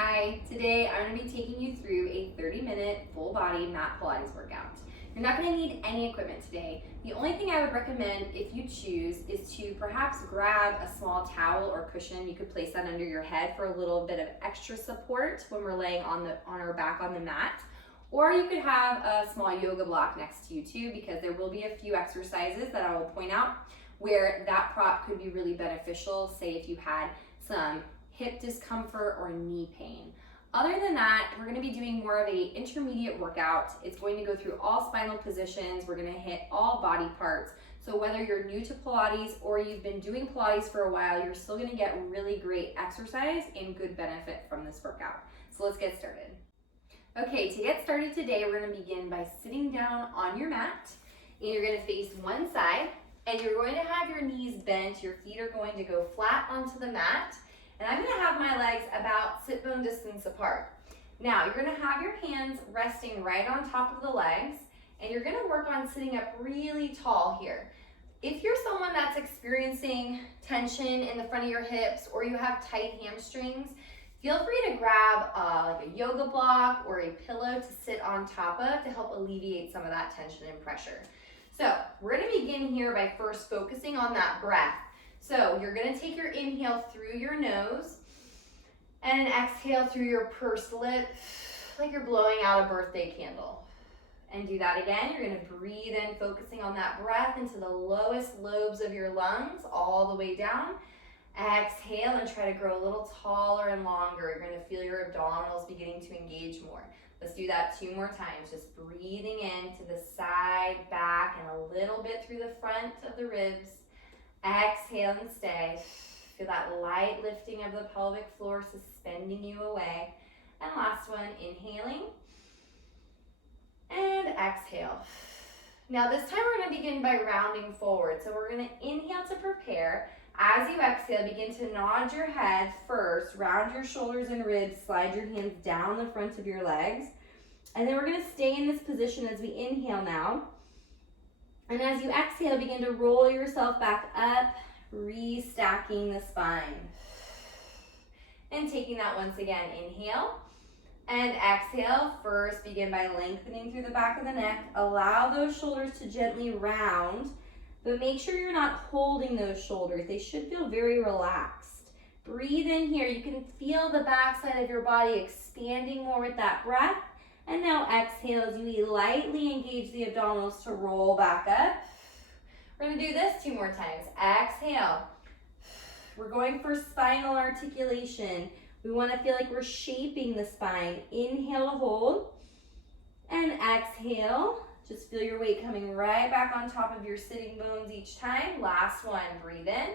Hi, today I'm going to be taking you through a 30-minute full body mat Pilates workout. You're not going to need any equipment today. The only thing I would recommend if you choose is to perhaps grab a small towel or cushion. You could place that under your head for a little bit of extra support when we're laying on our back on the mat. Or you could have a small yoga block next to you too, because there will be a few exercises that I will point out where that prop could be really beneficial, say if you had some hip discomfort or knee pain. Other than that, we're going to be doing more of a intermediate workout. It's going to go through all spinal positions. We're going to hit all body parts. So whether you're new to Pilates or you've been doing Pilates for a while, you're still going to get really great exercise and good benefit from this workout. So let's get started. Okay, to get started today, we're going to begin by sitting down on your mat, and you're going to face one side, and you're going to have your knees bent. Your feet are going to go flat onto the mat. And I'm going to have my legs about sit bone distance apart. Now, you're going to have your hands resting right on top of the legs, and you're going to work on sitting up really tall here. If you're someone that's experiencing tension in the front of your hips or you have tight hamstrings, feel free to grab like a yoga block or a pillow to sit on top of to help alleviate some of that tension and pressure. So, we're going to begin here by first focusing on that breath. So you're going to take your inhale through your nose and exhale through your pursed lip like you're blowing out a birthday candle. And do that again. You're going to breathe in, focusing on that breath into the lowest lobes of your lungs all the way down. Exhale and try to grow a little taller and longer. You're going to feel your abdominals beginning to engage more. Let's do that 2 more times. Just breathing in to the side, back, and a little bit through the front of the ribs. Exhale and stay. Feel that light lifting of the pelvic floor suspending you away. And last one, inhaling and exhale. Now this time we're going to begin by rounding forward. So we're going to inhale to prepare. As you exhale, begin to nod your head first, round your shoulders and ribs, slide your hands down the front of your legs. And then we're going to stay in this position as we inhale now. And as you exhale, begin to roll yourself back up, restacking the spine. And taking that once again, inhale and exhale. First, begin by lengthening through the back of the neck. Allow those shoulders to gently round, but make sure you're not holding those shoulders. They should feel very relaxed. Breathe in here. You can feel the back side of your body expanding more with that breath. And now exhale as you lightly engage the abdominals to roll back up. We're going to do this 2 more times. Exhale. We're going for spinal articulation. We want to feel like we're shaping the spine. Inhale to hold. And exhale. Just feel your weight coming right back on top of your sitting bones each time. Last one. Breathe in.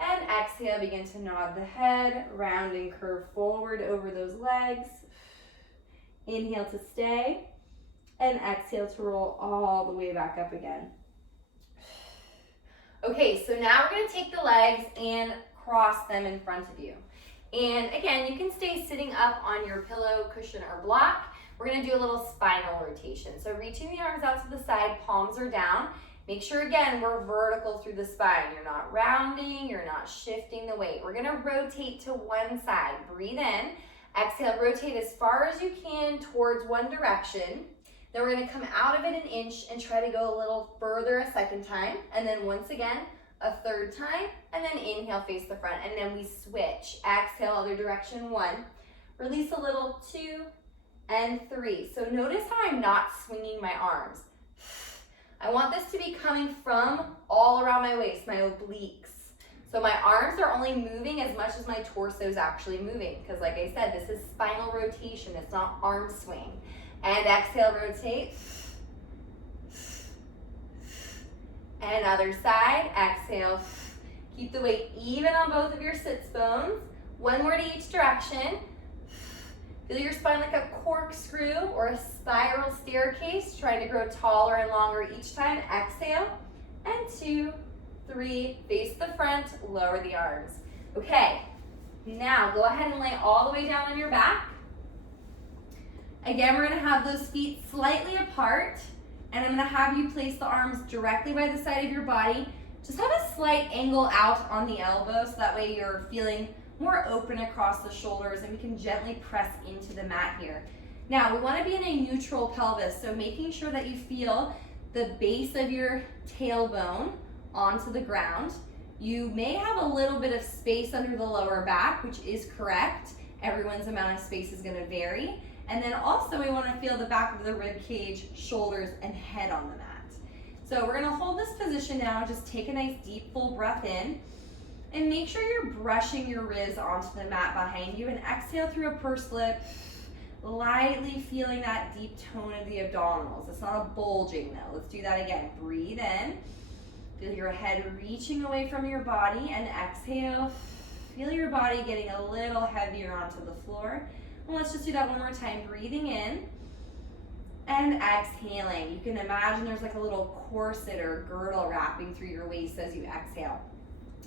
And exhale. Begin to nod the head. Round and curve forward over those legs. Inhale to stay, and exhale to roll all the way back up again. Okay, so now we're going to take the legs and cross them in front of you. And again, you can stay sitting up on your pillow, cushion, or block. We're going to do a little spinal rotation. So reaching the arms out to the side, palms are down. Make sure, again, we're vertical through the spine. You're not rounding, you're not shifting the weight. We're going to rotate to one side. Breathe in. Exhale, rotate as far as you can towards one direction. Then we're going to come out of it 1 inch and try to go a little further a second time. And then once again, a third time. And then inhale, face the front. And then we switch. Exhale, other direction, 1. Release a little, 2 and 3. So notice how I'm not swinging my arms. I want this to be coming from all around my waist, my obliques. So my arms are only moving as much as my torso is actually moving, because like I said, this is spinal rotation. It's not arm swing. And exhale, rotate. And other side, exhale. Keep the weight even on both of your sits bones. 1 more to each direction. Feel your spine like a corkscrew or a spiral staircase, trying to grow taller and longer each time. Exhale, and 2, 3, face the front, lower the arms. Okay, now go ahead and lay all the way down on your back. Again, we're going to have those feet slightly apart, and I'm going to have you place the arms directly by the side of your body. Just have a slight angle out on the elbow, so that way you're feeling more open across the shoulders, and we can gently press into the mat here. Now, we want to be in a neutral pelvis, so making sure that you feel the base of your tailbone onto the ground. You may have a little bit of space under the lower back, which is correct. Everyone's amount of space is going to vary. And then also we want to feel the back of the rib cage, shoulders, and head on the mat. So we're going to hold this position now. Just take a nice deep full breath in and make sure you're brushing your ribs onto the mat behind you, and exhale through a pursed lip, lightly feeling that deep tone of the abdominals. It's not a bulging though. Let's do that again. Breathe in. Feel your head reaching away from your body, and exhale. Feel your body getting a little heavier onto the floor. And let's just do that one more time. Breathing in and exhaling. You can imagine there's like a little corset or girdle wrapping through your waist as you exhale.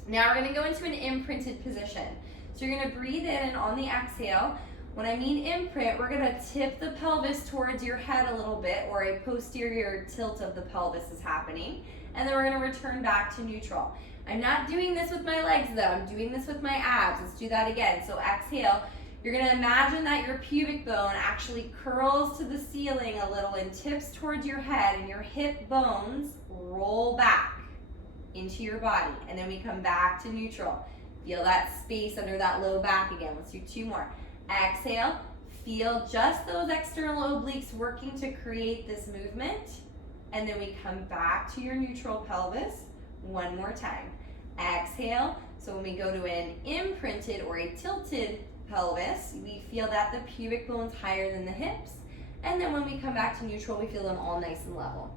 Now we're going to go into an imprinted position. So you're going to breathe in, and on the exhale, when I mean imprint, we're going to tip the pelvis towards your head a little bit, or a posterior tilt of the pelvis is happening. And then we're going to return back to neutral. I'm not doing this with my legs though, I'm doing this with my abs. Let's do that again. So exhale, you're going to imagine that your pubic bone actually curls to the ceiling a little and tips towards your head, and your hip bones roll back into your body. And then we come back to neutral. Feel that space under that low back again. Let's do two more. Exhale, feel just those external obliques working to create this movement. And then we come back to your neutral pelvis one more time. Exhale. So when we go to an imprinted or a tilted pelvis, we feel that the pubic bone's higher than the hips. And then when we come back to neutral, we feel them all nice and level.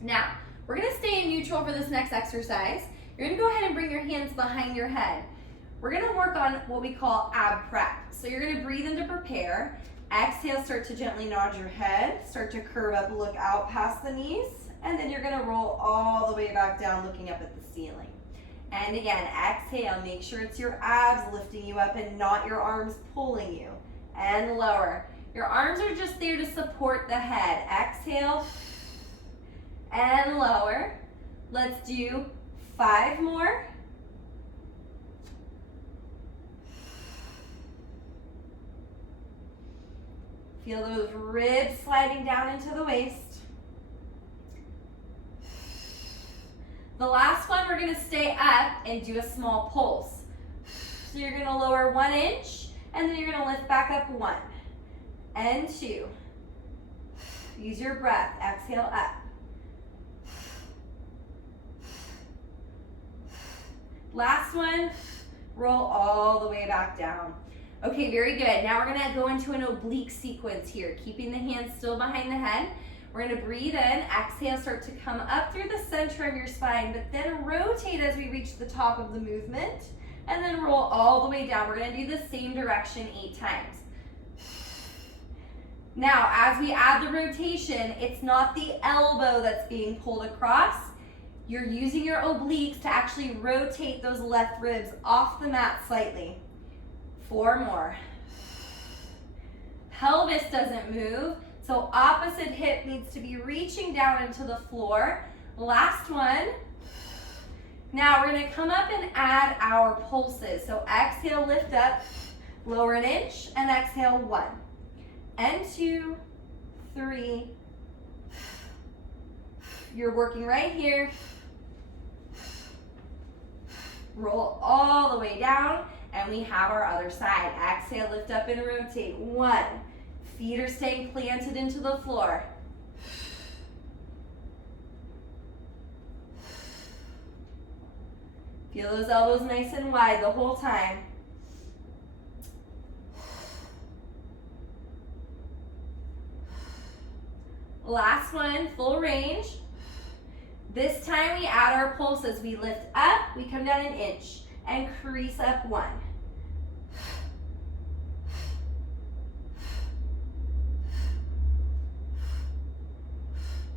Now, we're going to stay in neutral for this next exercise. You're going to go ahead and bring your hands behind your head. We're going to work on what we call ab prep. So you're going to breathe in to prepare. Exhale, start to gently nod your head. Start to curve up, look out past the knees. And then you're going to roll all the way back down, looking up at the ceiling. And again, exhale. Make sure it's your abs lifting you up and not your arms pulling you. And lower. Your arms are just there to support the head. Exhale. And lower. Let's do 5 more. Feel those ribs sliding down into the waist. The last one, we're going to stay up and do a small pulse. So you're going to lower 1 inch, and then you're going to lift back up 1 and 2. Use your breath. Exhale up. Last one, roll all the way back down. Okay, very good. Now we're going to go into an oblique sequence here, keeping the hands still behind the head. We're going to breathe in, exhale, start to come up through the center of your spine, but then rotate as we reach the top of the movement, and then roll all the way down. We're going to do the same direction 8 times. Now, as we add the rotation, it's not the elbow that's being pulled across. You're using your obliques to actually rotate those left ribs off the mat slightly. 4 more. Pelvis doesn't move, so opposite hip needs to be reaching down into the floor. Last one. Now we're going to come up and add our pulses. So exhale, lift up, lower 1 inch, and exhale 1 and 2, 3. You're working right here. Roll all the way down, and we have our other side. Exhale, lift up and rotate. 1. Feet are staying planted into the floor. Feel those elbows nice and wide the whole time. Last one, full range. This time we add our pulses. We lift up, we come down 1 inch, and crease up 1.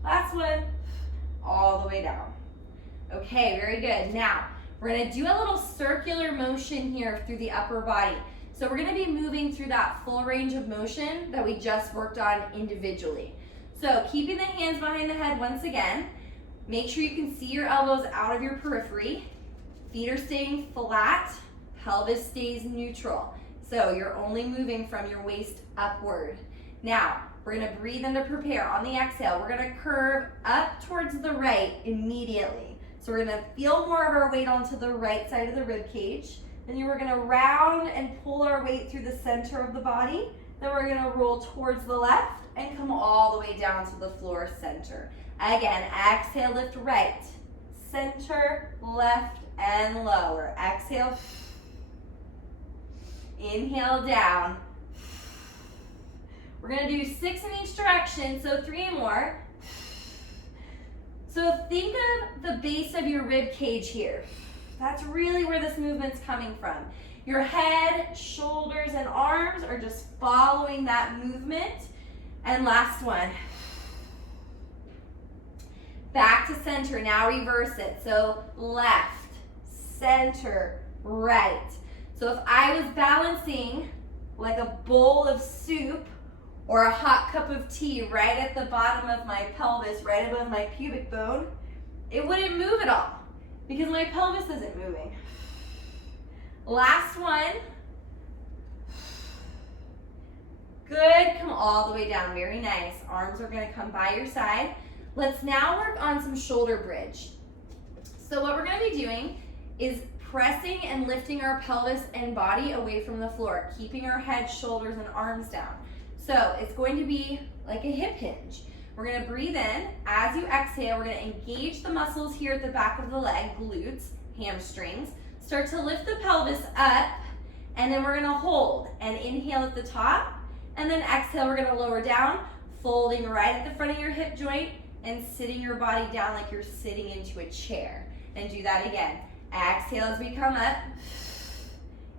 Last one, all the way down. Okay, very good. Now, we're going to do a little circular motion here through the upper body. So we're going to be moving through that full range of motion that we just worked on individually. So keeping the hands behind the head once again. Make sure you can see your elbows out of your periphery. Feet are staying flat. pelvis stays neutral. So you're only moving from your waist upward. Now, we're gonna breathe in to prepare. On the exhale, we're gonna curve up towards the right immediately. So we're gonna feel more of our weight onto the right side of the rib cage. Then we're gonna round and pull our weight through the center of the body. Then we're gonna roll towards the left and come all the way down to the floor center. Again, exhale, lift right, center, left, and lower. Exhale. Inhale down. We're gonna do 6 in each direction, so 3 more. So think of the base of your rib cage here. That's really where this movement's coming from. Your head, shoulders, and arms are just following that movement. And last one. Back to center, now reverse it. So left, center, right. So if I was balancing like a bowl of soup or a hot cup of tea right at the bottom of my pelvis, right above my pubic bone, it wouldn't move at all because my pelvis isn't moving. Last one. Good, come all the way down, very nice. Arms are gonna come by your side. Let's now work on some shoulder bridge. So what we're gonna be doing is pressing and lifting our pelvis and body away from the floor, keeping our head, shoulders, and arms down. So it's going to be like a hip hinge. We're gonna breathe in. As you exhale, we're gonna engage the muscles here at the back of the leg, glutes, hamstrings. Start to lift the pelvis up, and then we're gonna hold and inhale at the top, and then exhale, we're gonna lower down, folding right at the front of your hip joint and sitting your body down like you're sitting into a chair. And do that again. Exhale as we come up.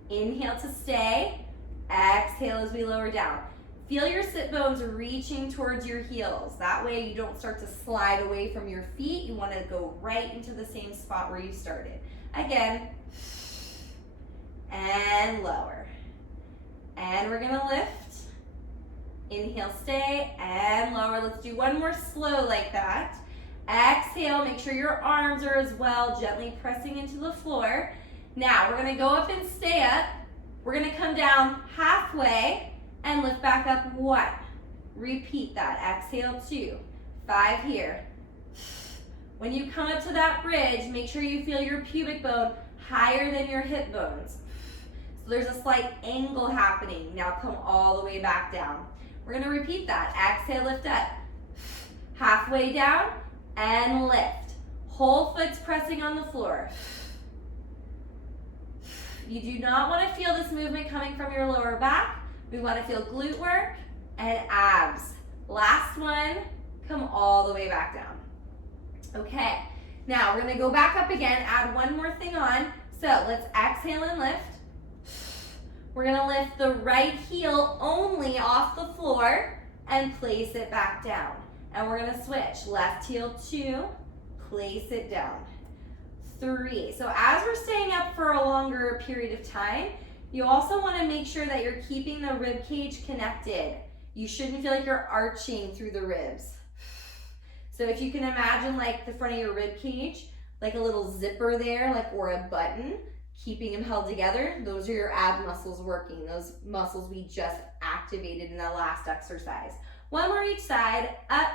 Inhale to stay. Exhale as we lower down. Feel your sit bones reaching towards your heels. That way you don't start to slide away from your feet. You want to go right into the same spot where you started. Again. And lower. And we're going to lift. Inhale, stay, and lower. Let's do one more slow like that. Exhale, make sure your arms are as well, gently pressing into the floor. Now, we're gonna go up and stay up. We're gonna come down halfway and lift back up 1. Repeat that, exhale 2, 5 here. When you come up to that bridge, make sure you feel your pubic bone higher than your hip bones. So there's a slight angle happening. Now come all the way back down. We're gonna repeat that. Exhale, lift up. Halfway down and lift. Whole foot's pressing on the floor. You do not wanna feel this movement coming from your lower back. We wanna feel glute work and abs. Last one, come all the way back down. Okay, now we're gonna go back up again, add one more thing on. So let's exhale and lift. We're gonna lift the right heel only off the floor and place it back down. And we're gonna switch. Left heel 2, place it down. 3. So as we're staying up for a longer period of time, you also wanna make sure that you're keeping the rib cage connected. You shouldn't feel like you're arching through the ribs. So if you can imagine like the front of your rib cage, like a little zipper there, like or a button, keeping them held together, those are your ab muscles working, those muscles we just activated in the last exercise. One more each side, up,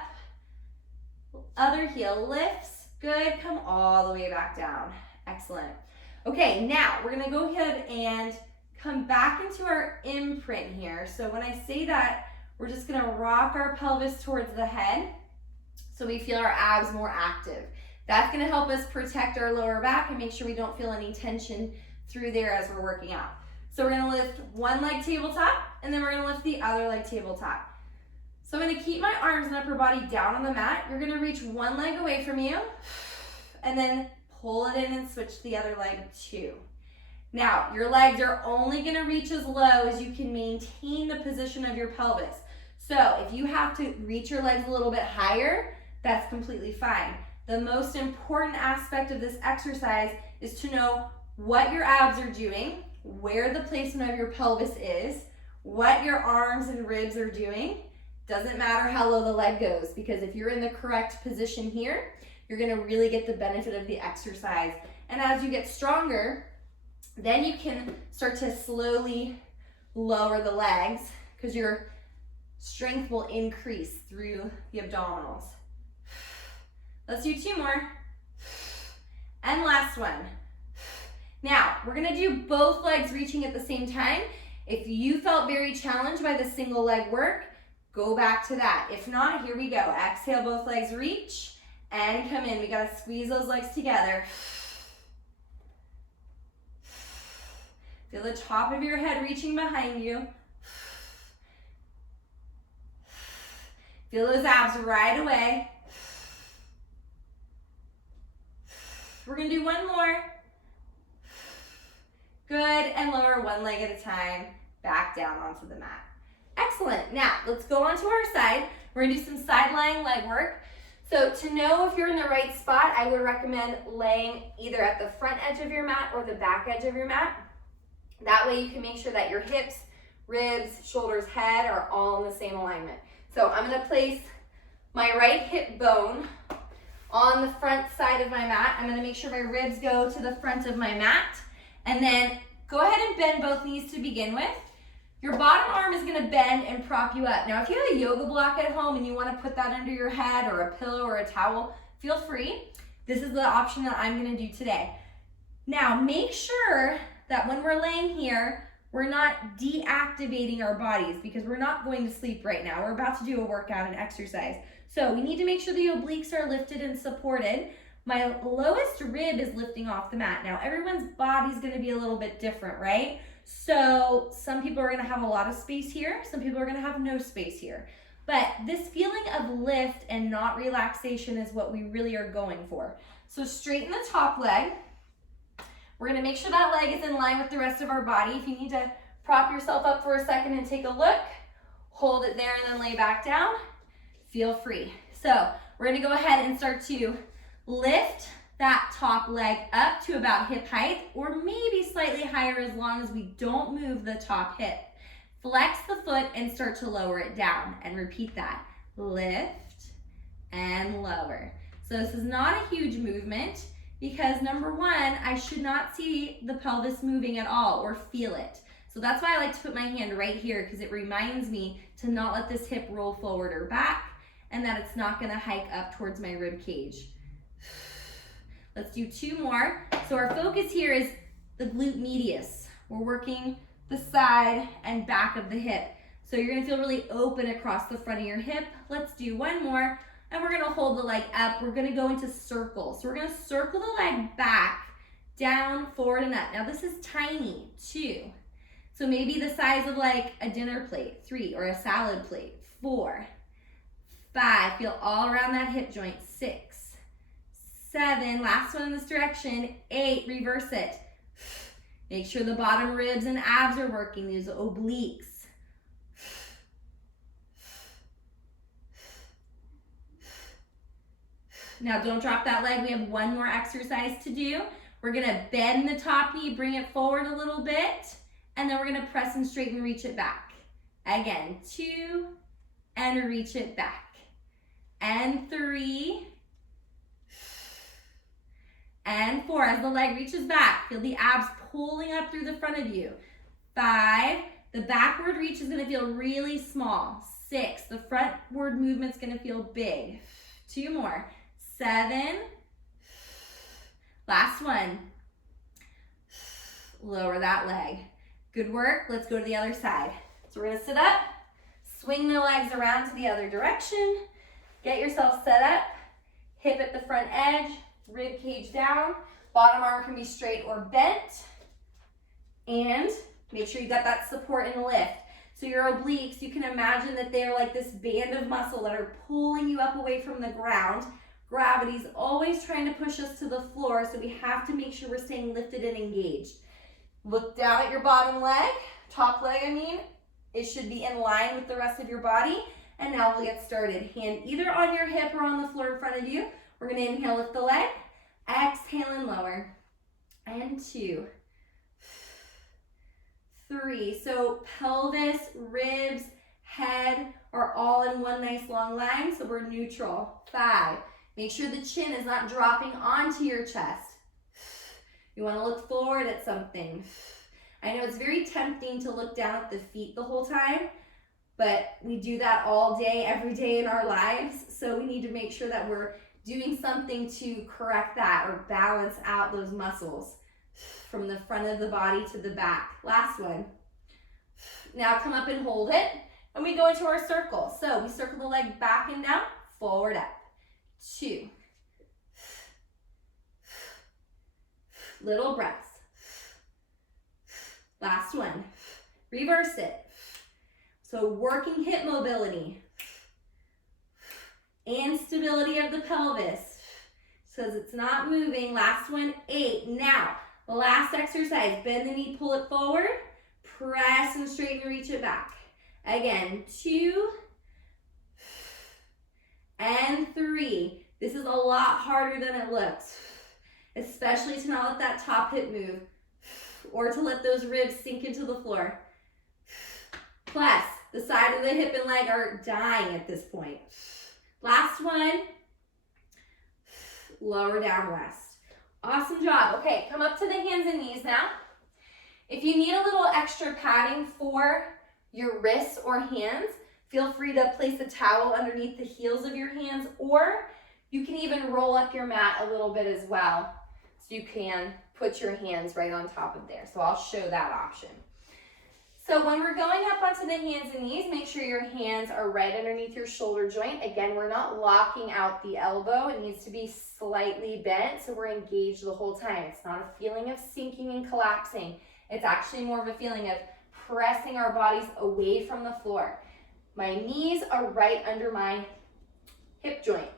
other heel lifts, good, come all the way back down, excellent. Okay, now we're gonna go ahead and come back into our imprint here. So when I say that, we're just gonna rock our pelvis towards the head so we feel our abs more active. That's gonna help us protect our lower back and make sure we don't feel any tension through there as we're working out. So we're gonna lift one leg tabletop, and then we're gonna lift the other leg tabletop. So I'm gonna keep my arms and upper body down on the mat. You're gonna reach one leg away from you, and then pull it in and switch the other leg too. Now, your legs are only gonna reach as low as you can maintain the position of your pelvis. So if you have to reach your legs a little bit higher, that's completely fine. The most important aspect of this exercise is to know what your abs are doing, where the placement of your pelvis is, what your arms and ribs are doing. Doesn't matter how low the leg goes, because if you're in the correct position here, you're gonna really get the benefit of the exercise. And as you get stronger, Then you can start to slowly lower the legs because your strength will increase through the abdominals. Let's do 2 more. And last one. Now, we're gonna do both legs reaching at the same time. If you felt very challenged by the single leg work, go back to that. If not, here we go. Exhale, both legs reach and come in. We gotta squeeze those legs together. Feel the top of your head reaching behind you. Feel those abs right away. We're gonna do 1 more. Good, and lower 1 leg at a time, back down onto the mat. Excellent, now let's go onto our side. We're gonna do some side lying leg work. So to know if you're in the right spot, I would recommend laying either at the front edge of your mat or the back edge of your mat. That way you can make sure that your hips, ribs, shoulders, head are all in the same alignment. So I'm gonna place my right hip bone on the front side of my mat. I'm gonna make sure my ribs go to the front of my mat. And then go ahead and bend both knees to begin with. Your bottom arm is gonna bend and prop you up. Now, if you have a yoga block at home and you wanna put that under your head or a pillow or a towel, feel free. This is the option that I'm gonna do today. Now, make sure that when we're laying here, we're not deactivating our bodies because we're not going to sleep right now. We're about to do a workout and exercise. So we need to make sure the obliques are lifted and supported. My lowest rib is lifting off the mat. Now, everyone's body's gonna be a little bit different, right? So some people are gonna have a lot of space here. Some people are gonna have no space here. But this feeling of lift and not relaxation is what we really are going for. So straighten the top leg. We're gonna make sure that leg is in line with the rest of our body. If you need to prop yourself up for a second and take a look, hold it there and then lay back down, feel free. So we're gonna go ahead and start to lift that top leg up to about hip height or maybe slightly higher as long as we don't move the top hip. Flex the foot and start to lower it down and repeat that. Lift and lower. So this is not a huge movement because number 1, I should not see the pelvis moving at all or feel it. So that's why I like to put my hand right here because it reminds me to not let this hip roll forward or back and that it's not gonna hike up towards my rib cage. Let's do 2 more. So our focus here is the glute medius. We're working the side and back of the hip. So you're gonna feel really open across the front of your hip. Let's do 1 more, and we're gonna hold the leg up. We're gonna go into circles. So we're gonna circle the leg back, down, forward, and up. Now this is tiny, 2. So maybe the size of like a dinner plate, 3, or a salad plate, 4, 5, feel all around that hip joint, 6, 7, last one in this direction, 8, reverse it. Make sure the bottom ribs and abs are working, these obliques. Now don't drop that leg, we have 1 more exercise to do. We're gonna bend the top knee, bring it forward a little bit, and then we're gonna press and straighten, reach it back. Again, 2, and reach it back. And 3, and 4, as the leg reaches back, feel the abs pulling up through the front of you. 5, the backward reach is gonna feel really small. 6, the frontward movement's gonna feel big. 2 more. 7, last one. Lower that leg. Good work, let's go to the other side. So we're gonna sit up, swing the legs around to the other direction, get yourself set up, hip at the front edge, rib cage down, bottom arm can be straight or bent, and make sure you got that support and lift. So your obliques, you can imagine that they're like this band of muscle that are pulling you up away from the ground. Gravity's always trying to push us to the floor, so we have to make sure we're staying lifted and engaged. Look down at your bottom leg, top leg I mean. It should be in line with the rest of your body. And now we'll get started. Hand either on your hip or on the floor in front of you. We're gonna inhale, lift the leg. Exhale and lower. And 2, 3. So pelvis, ribs, head are all in one nice long line, so we're neutral. 5. Make sure the chin is not dropping onto your chest. You want to look forward at something. I know it's very tempting to look down at the feet the whole time, but we do that all day, every day in our lives. So we need to make sure that we're doing something to correct that or balance out those muscles from the front of the body to the back. Last one. Now come up and hold it, and we go into our circle. So we circle the leg back and down, forward up. 2. Little breaths. Last one. Reverse it. So working hip mobility and stability of the pelvis. So it's not moving. Last one, 8. Now, last exercise. Bend the knee, pull it forward. Press and straighten and reach it back. Again, 2 and 3. This is a lot harder than it looks, especially to not let that top hip move or to let those ribs sink into the floor. Plus, the side of the hip and leg are dying at this point. Last one, lower down, rest. Awesome job. Okay, come up to the hands and knees now. If you need a little extra padding for your wrists or hands, feel free to place a towel underneath the heels of your hands, or you can even roll up your mat a little bit as well, so you can put your hands right on top of there. So I'll show that option. So when we're going up onto the hands and knees, make sure your hands are right underneath your shoulder joint. Again, we're not locking out the elbow. It needs to be slightly bent, so we're engaged the whole time. It's not a feeling of sinking and collapsing. It's actually more of a feeling of pressing our bodies away from the floor. My knees are right under my hip joint.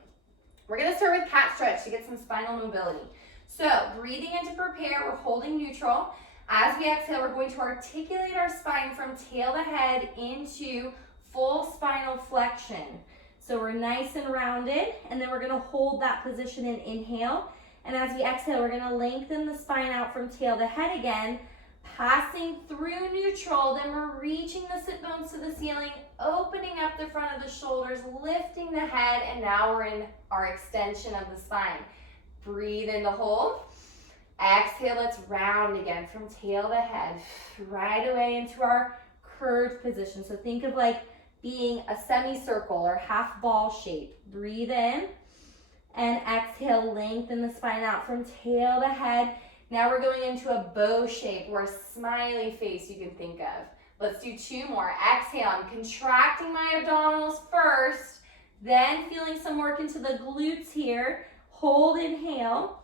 We're gonna start with cat stretch to get some spinal mobility. So breathing in to prepare, we're holding neutral. As we exhale, we're going to articulate our spine from tail to head into full spinal flexion. So we're nice and rounded, and then we're gonna hold that position and inhale. And as we exhale, we're gonna lengthen the spine out from tail to head again, passing through neutral. Then we're reaching the sit bones to the ceiling, opening up the front of the shoulders, lifting the head, and now we're in our extension of the spine. Breathe in to hold. Exhale, let's round again from tail to head, right away into our curved position. So think of like being a semicircle or half ball shape. Breathe in and exhale, lengthen the spine out from tail to head. Now we're going into a bow shape or a smiley face you can think of. Let's do 2 more. Exhale, I'm contracting my abdominals first, then feeling some work into the glutes here. Hold, inhale.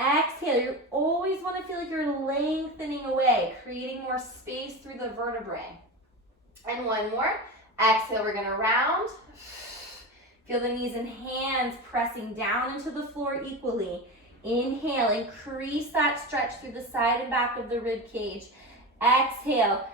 Exhale, you always want to feel like you're lengthening away, creating more space through the vertebrae. And 1 more. Exhale, we're gonna round. Feel the knees and hands pressing down into the floor equally. Inhale, increase that stretch through the side and back of the rib cage. Exhale,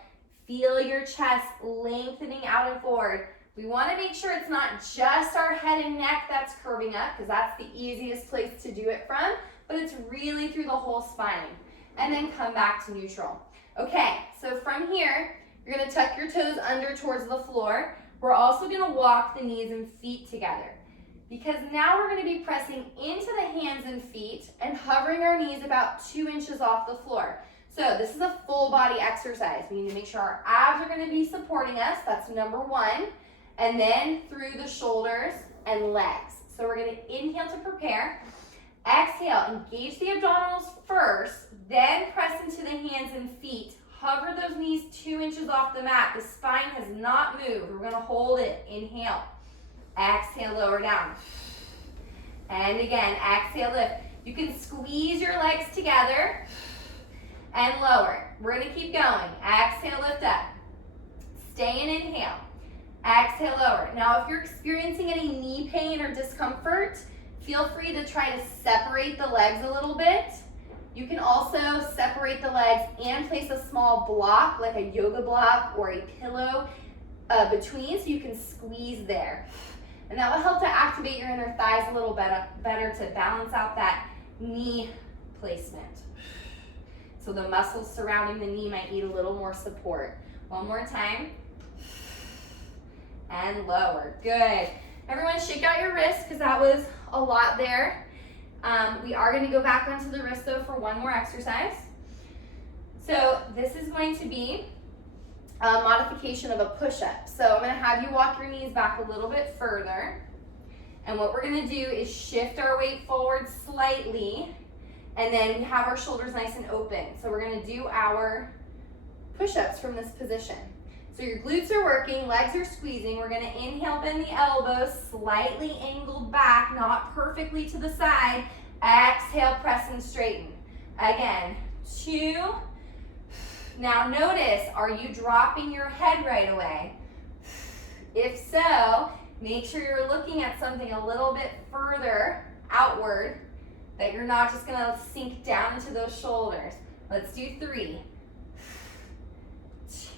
feel your chest lengthening out and forward. We want to make sure it's not just our head and neck that's curving up, because that's the easiest place to do it from, but it's really through the whole spine. And then come back to neutral. Okay, so from here, you're going to tuck your toes under towards the floor. We're also going to walk the knees and feet together, because now we're going to be pressing into the hands and feet and hovering our knees about 2 inches off the floor. So this is a full body exercise. We need to make sure our abs are going to be supporting us. That's number 1. And then through the shoulders and legs. So we're going to inhale to prepare. Exhale, engage the abdominals first, then press into the hands and feet. Hover those knees 2 inches off the mat. The spine has not moved. We're going to hold it. Inhale. Exhale, lower down. And again, exhale, lift. You can squeeze your legs together and lower. We're going to keep going. Exhale, lift up. Stay and inhale. Exhale, lower. Now, if you're experiencing any knee pain or discomfort, feel free to try to separate the legs a little bit. You can also separate the legs and place a small block, like a yoga block or a pillow between, so you can squeeze there. And that will help to activate your inner thighs a little better to balance out that knee placement. So the muscles surrounding the knee might need a little more support. 1 more time. And lower. Good. Everyone shake out your wrists, because that was a lot there. We are going to go back onto the wrist though for one more exercise. So this is going to be a modification of a push-up. So I'm going to have you walk your knees back a little bit further. And what we're going to do is shift our weight forward slightly, and then we have our shoulders nice and open. So we're going to do our push-ups from this position. So your glutes are working, legs are squeezing. We're going to inhale, bend the elbows, slightly angled back, not perfectly to the side. Exhale, press and straighten. Again, 2. Now notice, are you dropping your head right away? If so, make sure you're looking at something a little bit further outward, that you're not just going to sink down into those shoulders. Let's do 3,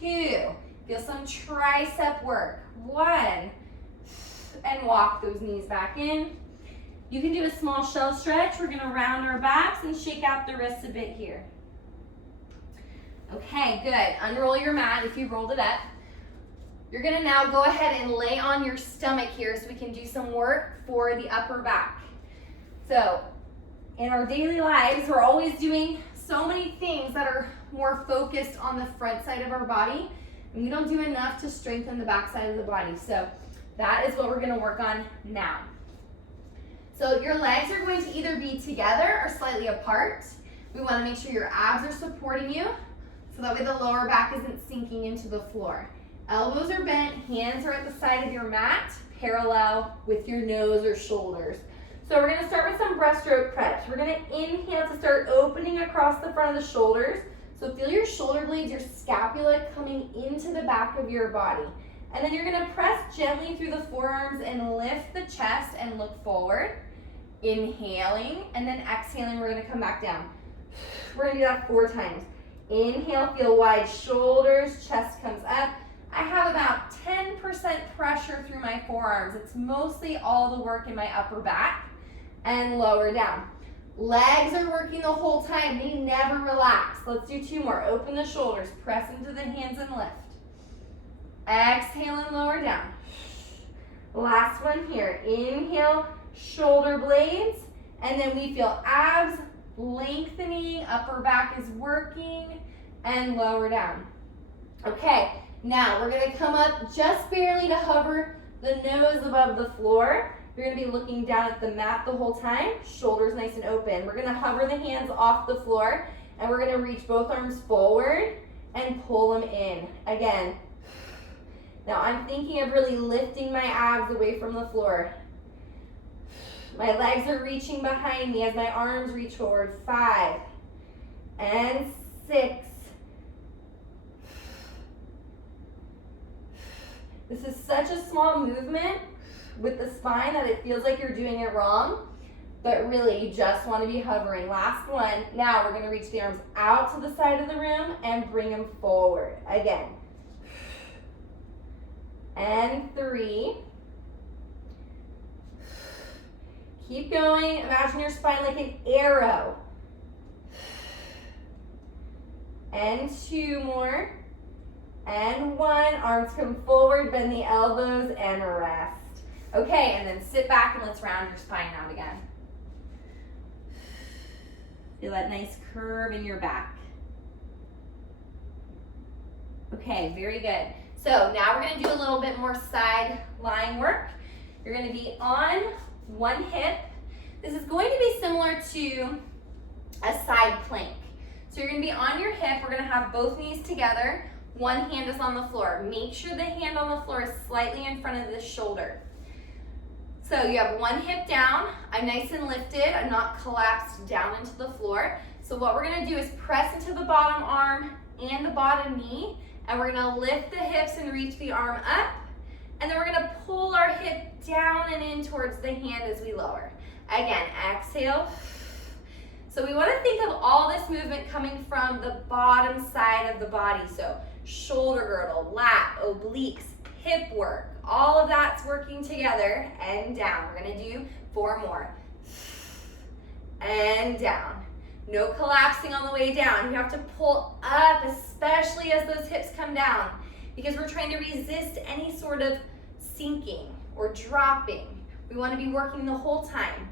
2. Feel some tricep work. 1, and walk those knees back in. You can do a small shell stretch. We're going to round our backs and shake out the wrists a bit here. Okay, good. Unroll your mat if you rolled it up. You're going to now go ahead and lay on your stomach here so we can do some work for the upper back. So in our daily lives, we're always doing so many things that are more focused on the front side of our body, and we don't do enough to strengthen the back side of the body. So that is what we're going to work on now. So your legs are going to either be together or slightly apart. We want to make sure your abs are supporting you, so that way the lower back isn't sinking into the floor. Elbows are bent, hands are at the side of your mat, parallel with your nose or shoulders. So we're going to start with some breaststroke preps. We're going to inhale to start opening across the front of the shoulders. So feel your shoulder blades, your scapula coming into the back of your body. And then you're going to press gently through the forearms and lift the chest and look forward. Inhaling, and then exhaling, we're going to come back down. We're going to do that 4 times. Inhale, feel wide shoulders, chest comes up. I have about 10% pressure through my forearms. It's mostly all the work in my upper back, and lower down. Legs are working the whole time. They never relax. Let's do 2 more. Open the shoulders, press into the hands and lift. Exhale and lower down. Last one here. Inhale, shoulder blades, and then we feel abs lengthening, upper back is working, and lower down. Okay, now we're going to come up just barely to hover the nose above the floor. You're going to be looking down at the mat the whole time, shoulders nice and open. We're going to hover the hands off the floor, and we're going to reach both arms forward and pull them in. Again, now I'm thinking of really lifting my abs away from the floor. My legs are reaching behind me as my arms reach forward. 5 and 6. This is such a small movement with the spine that it feels like you're doing it wrong, but really you just want to be hovering. Last one. Now we're going to reach the arms out to the side of the room and bring them forward. Again. And 3. Keep going. Imagine your spine like an arrow. And 2 more. And 1. Arms come forward, bend the elbows, and rest. Okay, and then sit back and let's round your spine out again. Feel that nice curve in your back. Okay, very good. So now we're going to do a little bit more side lying work. You're going to be on one hip. This is going to be similar to a side plank. So you're going to be on your hip. We're going to have both knees together. One hand is on the floor. Make sure the hand on the floor is slightly in front of the shoulder. So you have one hip down. I'm nice and lifted. I'm not collapsed down into the floor. So what we're going to do is press into the bottom arm and the bottom knee, and we're going to lift the hips and reach the arm up. And then we're going to pull our hip down and in towards the hand as we lower. Again, exhale. So we want to think of all this movement coming from the bottom side of the body. So shoulder girdle, lat, obliques, hip work. All of that's working together and down. We're going to do 4 more. And down. No collapsing on the way down. You have to pull up, especially as those hips come down, because we're trying to resist any sort of sinking or dropping. We want to be working the whole time.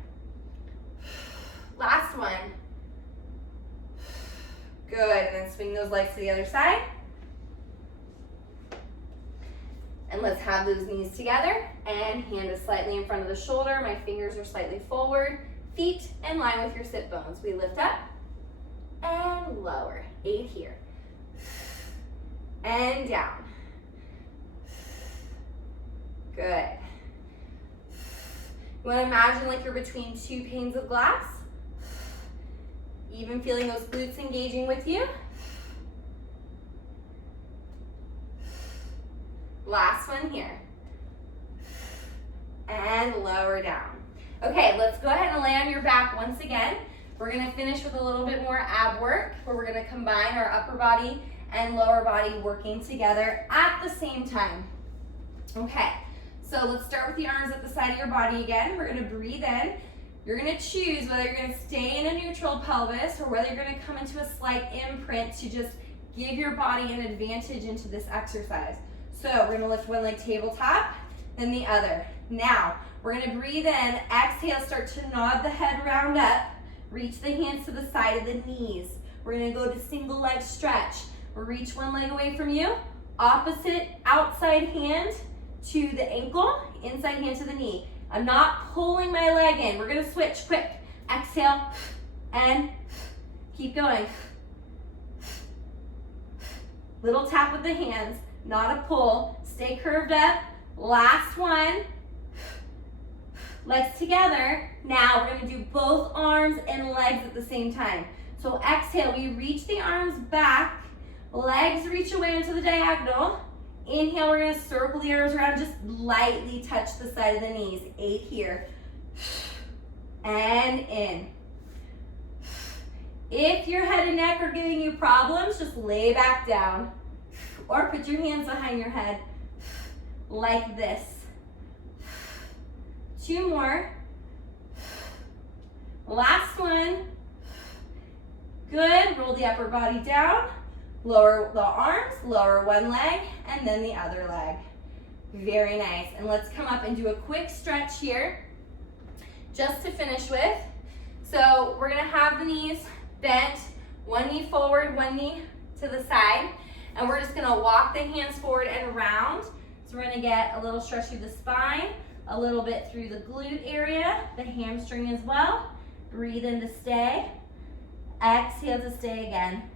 Last one. Good, and then swing those legs to the other side. And let's have those knees together, and hand is slightly in front of the shoulder. My fingers are slightly forward. Feet in line with your sit bones. We lift up and lower. 8 here. And down. Good. You want to imagine like you're between 2 panes of glass. Even feeling those glutes engaging with you. Last one here. And lower down. Okay, let's go ahead and lay on your back once again. We're gonna finish with a little bit more ab work, where we're gonna combine our upper body and lower body working together at the same time. Okay, so let's start with the arms at the side of your body again. We're gonna breathe in. You're gonna choose whether you're gonna stay in a neutral pelvis or whether you're gonna come into a slight imprint to just give your body an advantage into this exercise. So we're gonna lift one leg tabletop, then the other. Now, we're gonna breathe in, exhale, start to nod the head round up, reach the hands to the side of the knees. We're gonna go to single leg stretch. Reach one leg away from you, opposite outside hand to the ankle, inside hand to the knee. I'm not pulling my leg in. We're gonna switch quick. Exhale and keep going. Little tap with the hands, not a pull. Stay curved up. Last one. Legs together. Now we're gonna do both arms and legs at the same time. So exhale, we reach the arms back, legs reach away into the diagonal. Inhale, we're gonna circle the arms around, just lightly touch the side of the knees. 8 here. And in. If your head and neck are giving you problems, just lay back down. Or put your hands behind your head, like this. 2 more. Last one. Good, roll the upper body down. Lower the arms, lower one leg, and then the other leg. Very nice. And let's come up and do a quick stretch here, just to finish with. So we're gonna have the knees bent, one knee forward, one knee to the side, and we're just gonna walk the hands forward and around. So we're gonna get a little stretch through the spine, a little bit through the glute area, the hamstring as well. Breathe in to stay. Exhale to stay again.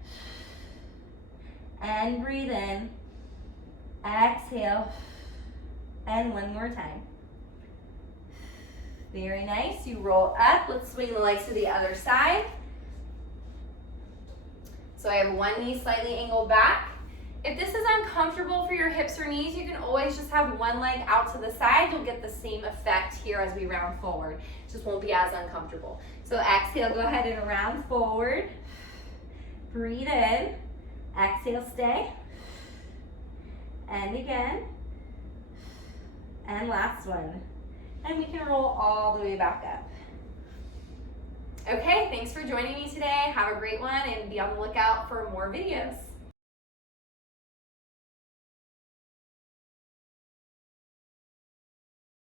And breathe in. Exhale. And one more time. Very nice. You roll up. Let's swing the legs to the other side. So I have one knee slightly angled back. If this is uncomfortable for your hips or knees, you can always just have one leg out to the side. You'll get the same effect here as we round forward. It just won't be as uncomfortable. So exhale, go ahead and round forward. Breathe in. Exhale, stay. And again. And last one. And we can roll all the way back up. Okay, thanks for joining me today. Have a great one and be on the lookout for more videos.